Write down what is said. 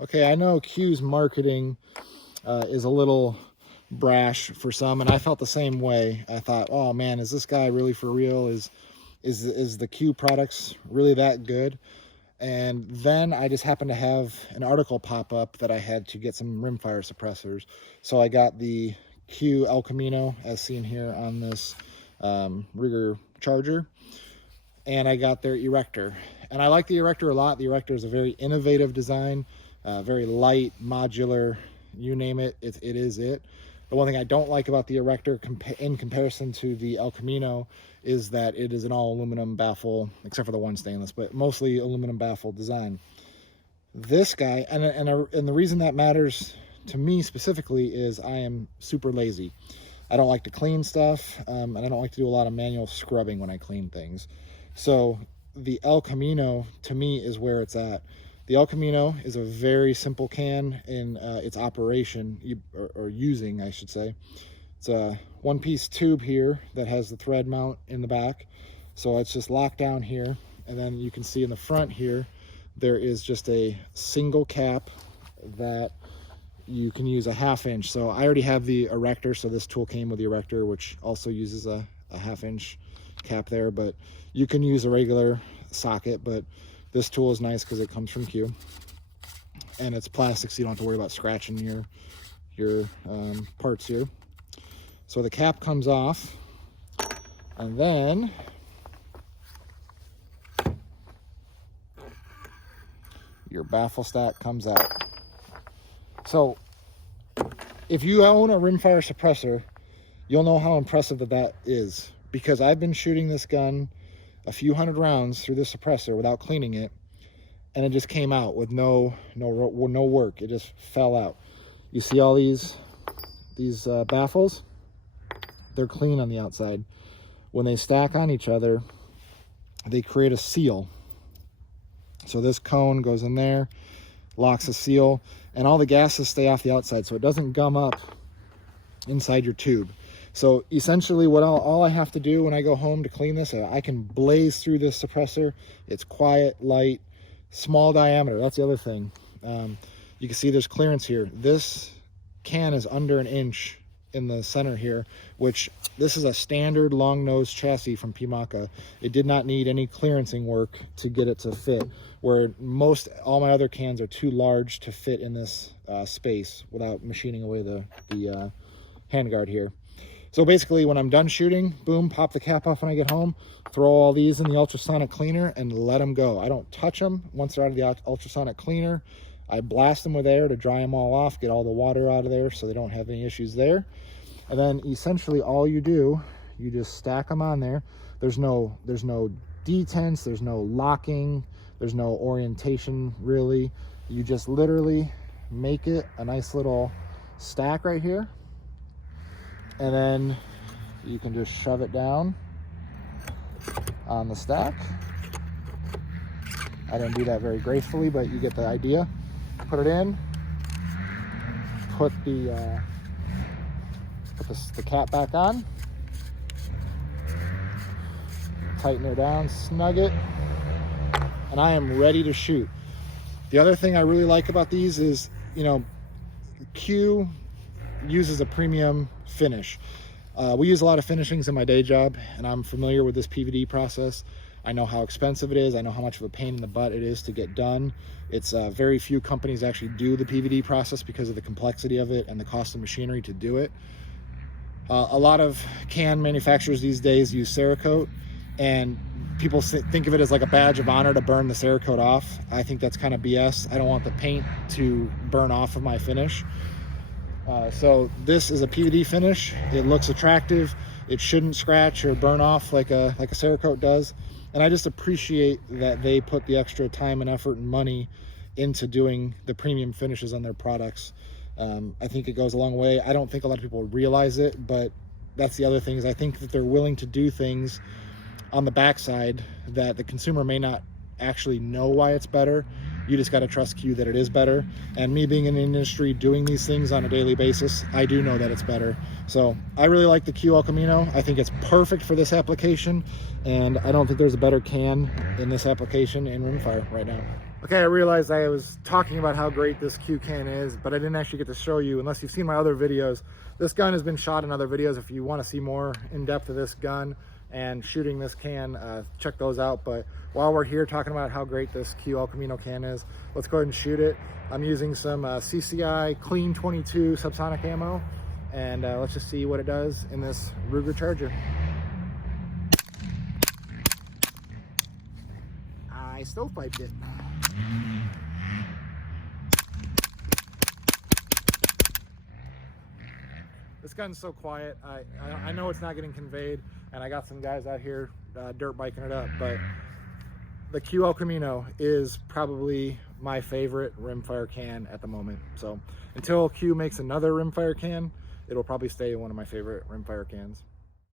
Okay, I know Q's marketing is a little brash for some, and I felt the same way. I thought, oh man, is this guy really for real? Is the Q products really that good? And then I just happened to have an article pop up that I had to get some rimfire suppressors. So I got the Q El Camino, as seen here on this rigger charger, and I got their erector. And I like the erector a lot. The erector is a very innovative design, very light, modular, you name it, it is it. The one thing I don't like about the erector in comparison to the El Camino is that it is an all aluminum baffle, except for the one stainless, but mostly aluminum baffle design. This guy, and the reason that matters to me specifically is I am super lazy. I don't like to clean stuff, and I don't like to do a lot of manual scrubbing when I clean things. So the El Camino, to me, is where it's at. The El Camino is a very simple can in its operation, or using, I should say. It's a one-piece tube here that has the thread mount in the back. So it's just locked down here. And then you can see in the front here, there is just a single cap that you can use a 1/2 inch. So I already have the erector, so this tool came with the erector, which also uses a 1/2 inch cap there, but you can use a regular socket, but this tool is nice because it comes from Q, and it's plastic, so you don't have to worry about scratching your parts here. So the cap comes off, and then your baffle stack comes out. So if you own a Rimfire Suppressor, you'll know how impressive that is, because I've been shooting this gun a few hundred rounds through the suppressor without cleaning it, and it just came out with no work. It just fell out. You see all these baffles? They're clean on the outside. When they stack on each other, they create a seal. So this cone goes in there, locks a seal, and all the gases stay off the outside, so it doesn't gum up inside your tube. So essentially what all I have to do when I go home to clean this, I can blaze through this suppressor. It's quiet, light, small diameter. That's the other thing. You can see there's clearance here. This can is under 1 inch in the center here, which this is a standard long nose chassis from Pimaka. It did not need any clearancing work to get it to fit, where all my other cans are too large to fit in this space without machining away the handguard here. So basically, when I'm done shooting, boom, pop the cap off when I get home, throw all these in the ultrasonic cleaner and let them go. I don't touch them once they're out of the ultrasonic cleaner. I blast them with air to dry them all off, get all the water out of there so they don't have any issues there. And then essentially all you do, you just stack them on there. There's no detents, there's no locking, there's no orientation really. You just literally make it a nice little stack right here. And then you can just shove it down on the stack. I didn't do that very gracefully, but you get the idea. Put it in, put the cap back on, tighten it down, snug it, and I am ready to shoot. The other thing I really like about these is, you know, Q uses a premium finish. We use a lot of finishings in my day job, and I'm familiar with this PVD process. I know how expensive it is. I know how much of a pain in the butt it is to get done. It's very few companies actually do the PVD process because of the complexity of it and the cost of machinery to do it. A lot of can manufacturers these days use Cerakote, and people think of it as like a badge of honor to burn the Cerakote off. I think that's kind of BS. I don't want the paint to burn off of my finish. So this is a PVD finish. It looks attractive. It shouldn't scratch or burn off like a Cerakote does. And I just appreciate that they put the extra time and effort and money into doing the premium finishes on their products. I think it goes a long way. I don't think a lot of people realize it, but that's the other thing, is I think that they're willing to do things on the backside that the consumer may not actually know why it's better. You just got to trust Q that it is better. And me being in the industry doing these things on a daily basis, I do know that it's better. So I really like the Q El Camino. I think it's perfect for this application, and I don't think there's a better can in this application in Rimfire right now. Okay, I realized I was talking about how great this Q can is, but I didn't actually get to show you unless you've seen my other videos. This gun has been shot in other videos. If you want to see more in depth of this gun and shooting this can, check those out. But while we're here talking about how great this Q El Camino can is, let's go ahead and shoot it. I'm using some CCI Clean 22 subsonic ammo, and let's just see what it does in this Ruger Charger. I stovepiped it. This gun's so quiet. I know it's not getting conveyed, and I got some guys out here dirt biking it up, but the Q El Camino is probably my favorite rimfire can at the moment. So until Q makes another rimfire can, it'll probably stay one of my favorite rimfire cans.